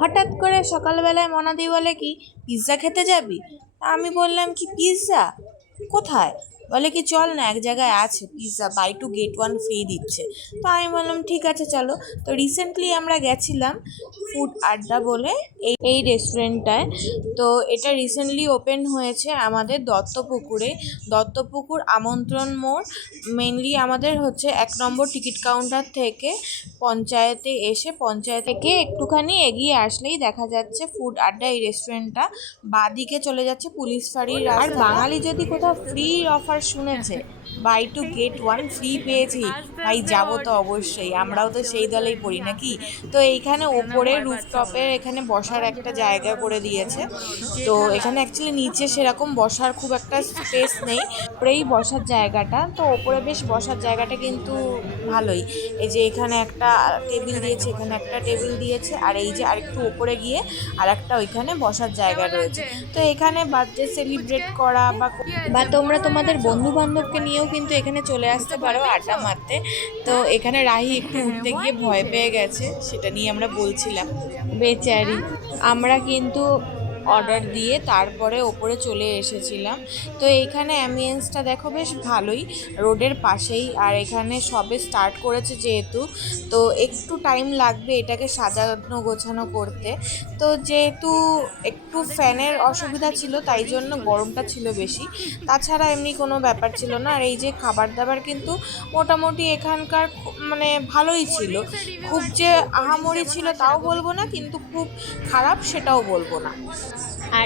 হঠাৎ করে সকালবেলায় মনাদি বলে কি পিৎজা খেতে যাবি? আমি বললাম কি পিৎজা কোথায়? বলে কি চল না, এক জায়গায় আছে pizza buy two get one free দিচ্ছে। তো আমি বললাম ঠিক আছে চলো। তো রিসেন্টলি আমরা গেছিলাম ফুড আড্ডা বলে এই রেস্টুরেন্টটায়। তো এটা রিসেন্টলি ওপেন হয়েছে আমাদের দত্তপুকুর আমন্ত্রণ মোড়। মেনলি আমাদের হচ্ছে 1 নম্বর টিকিট কাউন্টার থেকে পঞ্চায়েতে এসে পঞ্চায়েত থেকে একটুখানি এগিয়ে আসলেই দেখা যাচ্ছে ফুড আড্ডা এই রেস্টুরেন্টটা। বাঁদিকে চলে যাচ্ছে পুলিশ ফাঁড়ির রাস্তা। আর বাঙালি যদি কোথাও ফ্রি অফার শুনেছে, buy two get one free পেয়েছি, ভাই যাবো তো অবশ্যই, আমরাও তো সেই দলেই পড়ি নাকি। তো এইখানে ওপরে রুফটপে এখানে বসার একটা জায়গা করে দিয়েছে। তো এখানে অ্যাকচুয়ালি নিচে সেরকম বসার খুব একটা স্পেস নেই, ওপরেই বসার জায়গাটা। তো ওপরে বেশ বসার জায়গাটা কিন্তু ভালোই। এই যে এখানে একটা টেবিল দিয়েছে, এখানে একটা টেবিল দিয়েছে, আর এই যে আরেকটু ওপরে গিয়ে আর একটা ওইখানে বসার জায়গা রয়েছে। তো এখানে বার্থডে সেলিব্রেট করা বা তোমরা তোমাদের বন্ধু বান্ধবকে নিয়েও কিন্তু এখানে চলে আসতে পারো আড্ডা মারতে। তো এখানে রাহি একটু উঠতে গিয়ে ভয় পেয়ে গেছে, সেটা নিয়ে আমরা বলছিলাম। বেচারি। আমরা কিন্তু অর্ডার দিয়ে তারপরে ওপরে চলে এসেছিলাম। তো এইখানে অ্যাম্বিয়েন্সটা দেখো বেশ ভালোই, রোডের পাশেই। আর এখানে সবে স্টার্ট করেছে যেহেতু, তো একটু টাইম লাগবে এটাকে সাজানো গোছানো করতে। তো যেহেতু একটু ফ্যানের অসুবিধা ছিল তাই জন্য গরমটা ছিল বেশি, তাছাড়া এমনি কোনো ব্যাপার ছিল না। আর এই যে খাবার দাবার কিন্তু মোটামুটি এখানকার মানে ভালোই ছিল, খুব যে আহামরি ছিল তাও বলবো না, কিন্তু খুব খারাপ সেটাও বলবো না। আর